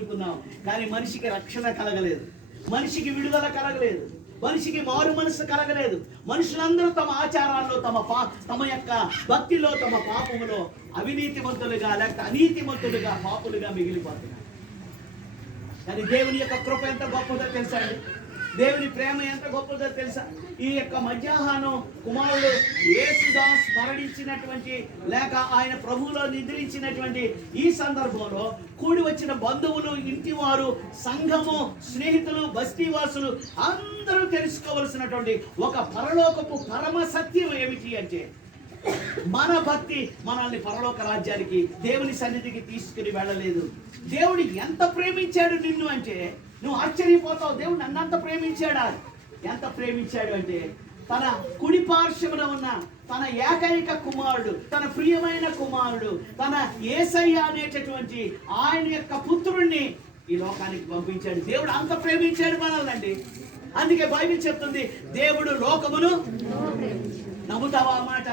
కానీ మనిషికి రక్షణ కలగలేదు, మనిషికి విడుదల కలగలేదు, మనిషికి మారు మనసు కలగలేదు. మనుషులందరూ తమ ఆచారాల్లో, తమ యొక్క భక్తిలో, తమ పాపములో అవినీతిమంతులుగా లేకపోతే అనీతిమంతులుగా, పాపులుగా మిగిలిపోతున్నారు. కానీ దేవుని యొక్క కృప ఎంత గొప్పదో తెలుసా అండి? దేవుని ప్రేమ ఎంత గొప్పదో తెలుసా? ఈ యొక్క మధ్యాహ్నం కుమారుడు యేసుదాస్ మరణించినటువంటి లేక ఆయన ప్రభువులో నిద్రించినటువంటి ఈ సందర్భంలో కూడి వచ్చిన బంధువులు, ఇంటివారు, సంఘము, స్నేహితులు, బస్తీవాసులు అందరూ తెలుసుకోవలసినటువంటి ఒక పరలోకపు పరమ సత్యం ఏమిటి అంటే, మన భక్తి మనల్ని పరలోక రాజ్యానికి, దేవుని సన్నిధికి తీసుకుని వెళ్ళలేదు. దేవుడు ఎంత ప్రేమించాడు నిన్ను అంటే నువ్వు ఆశ్చర్యపోతావు. దేవుడు నన్నంత ప్రేమించాడా? ఎంత ప్రేమించాడు అంటే తన కుడి పార్శ్వమున ఉన్న తన ఏకైక కుమారుడు, తన ప్రియమైన కుమారుడు, తన యేసయ్య అనేటటువంటి ఆయన యొక్క పుత్రుణ్ణి ఈ లోకానికి పంపించాడు. దేవుడు అంత ప్రేమించాడు మనల్ని. అందుకే బైబిల్ చెప్తుంది, దేవుడు లోకమును నమ్ముతావా అన్నమాట?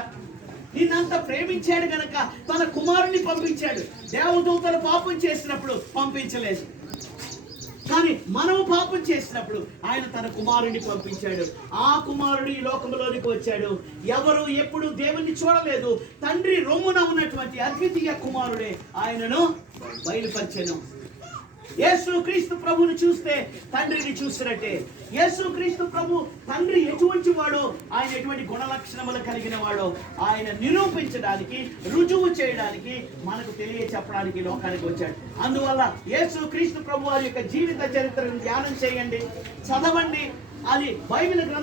నిన్నంత ప్రేమించాడు గనక తన కుమారుణ్ణి పంపించాడు. దేవదూతలు పాపం చేసినప్పుడు పంపించలేదు, కానీ మనము పాపం చేసినప్పుడు ఆయన తన కుమారుడిని పంపించాడు. ఆ కుమారుడు ఈ లోకంలోనికి వచ్చాడు. ఎవరు ఎప్పుడు దేవుణ్ణి చూడలేదు. తండ్రి రొమ్మున ఉన్నటువంటి అద్వితీయ కుమారుడే ఆయనను బయలుపరిచెను. యేసు క్రీస్తు ప్రభుని చూస్తే తండ్రిని చూసినట్టే. యేసు క్రీస్తు ప్రభు తండ్రి ఎటువంటి వాడో, ఆయన ఎటువంటి గుణలక్షణములు కలిగిన వాడో ఆయన నిరూపించడానికి, రుజువు చేయడానికి, మనకు తెలియచెప్పడానికి లోకానికి వచ్చాడు. అందువల్ల యేసు క్రీస్తు ప్రభు వారి యొక్క జీవిత చరిత్రను ధ్యానం చేయండి, చదవండి. అది బైబిల్ గ్రంథం